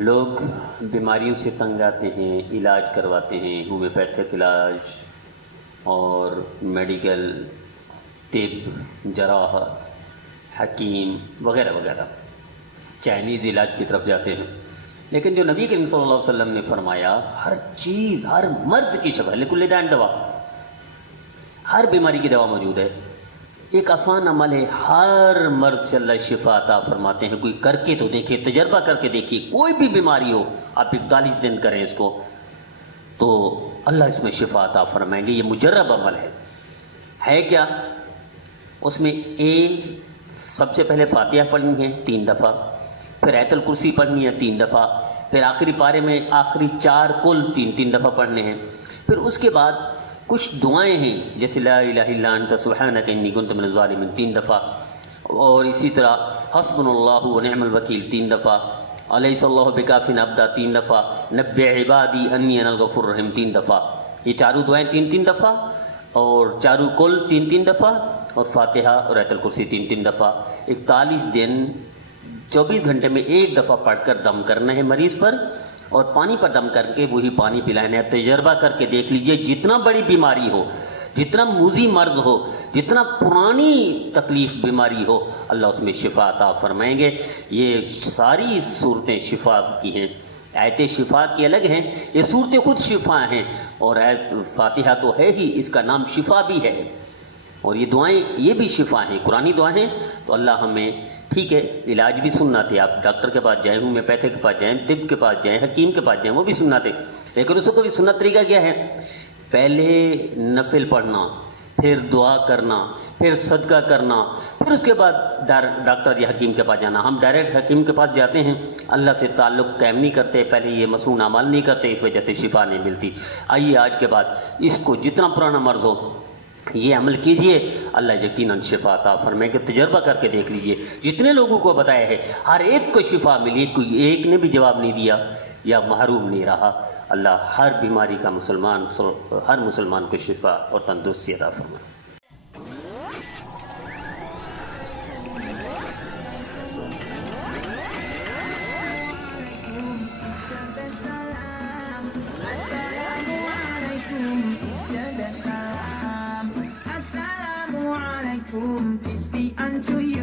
لوگ بیماریوں سے تنگ آتے ہیں، علاج کرواتے ہیں، ہومیوپیتھک علاج اور میڈیکل، طب، جراحت، حکیم وغیرہ وغیرہ چائنیز علاج کی طرف جاتے ہیں، لیکن جو نبی کریم صلی اللہ علیہ وسلم نے فرمایا ہر چیز، ہر مرض کی شفا، لکل داء دوا، ہر بیماری کی دوا موجود ہے۔ ایک آسان عمل ہے، ہر مرض سے اللہ شفا عطا فرماتے ہیں۔ کوئی کر کے تو دیکھے، تجربہ کر کے دیکھیے، کوئی بھی بیماری ہو آپ 41 دن کریں اس کو تو اللہ اس میں شفا عطا فرمائیں گے۔ یہ مجرب عمل ہے کیا؟ اس میں سب سے پہلے فاتحہ پڑھنی ہے 3 دفعہ، پھر آیت الکرسی پڑھنی ہے 3 دفعہ، پھر آخری پارے میں آخری 4 کل 3 دفعہ پڑھنے ہیں۔ پھر اس کے بعد کچھ دعائیں ہیں جیسے لا الہ الا انت سبحانک انی کنت من الظالمین 3 دفعہ، اور اسی طرح حسبنا اللہ ونعم الوکیل 3 دفعہ، الیس اللہ بکاف عبدا 3 دفعہ، نبئ عبادی انی انا الغفور الرحیم 3 دفعہ۔ یہ چاروں دعائیں 3 دفعہ، اور چاروں کل 3 دفعہ، اور فاتحہ اور آیت الکرسی 3 دفعہ۔ 41 دن 24 گھنٹے میں 1 دفعہ پڑھ کر دم کرنا ہے مریض پر، اور پانی پر دم کر کے وہی پانی پلانا ہے۔ تجربہ کر کے دیکھ لیجئے، جتنا بڑی بیماری ہو، جتنا موذی مرض ہو، جتنا پرانی تکلیف بیماری ہو، اللہ اس میں شفا عطا فرمائیں گے۔ یہ ساری صورتیں شفا کی ہیں، آیت شفا کی الگ ہیں، یہ صورتیں خود شفا ہیں، اور آیت فاتحہ تو ہے ہی، اس کا نام شفا بھی ہے، اور یہ دعائیں یہ بھی شفا ہیں، قرآنی دعائیں ہیں۔ تو اللہ ہمیں، ٹھیک ہے علاج بھی سنت ہے، آپ ڈاکٹر کے پاس جائیں، ہومیوپیتھک کے پاس جائیں، طب کے پاس جائیں، حکیم کے پاس جائیں، وہ بھی سنت ہے، لیکن اس کو بھی سنت طریقہ کیا ہے؟ پہلے نفل پڑھنا، پھر دعا کرنا، پھر صدقہ کرنا، پھر اس کے بعد ڈاکٹر یا حکیم کے پاس جانا۔ ہم ڈائریکٹ حکیم کے پاس جاتے ہیں، اللہ سے تعلق قائم نہیں کرتے، پہلے یہ مسنون اعمال نہیں کرتے، اس وجہ سے شفا نہیں ملتی۔ آئیے آج کے بعد اس کو جتنا پرانا مرض ہو یہ عمل کیجئے، اللہ یقیناً شفا عطا فرمائے گا۔ تجربہ کر کے دیکھ لیجئے، جتنے لوگوں کو بتایا ہے ہر ایک کو شفا ملی، کوئی ایک نے بھی جواب نہیں دیا یا محروم نہیں رہا۔ اللہ ہر بیماری کا ہر مسلمان کو شفا اور تندرستی عطا فرمائے۔ Peace be unto you.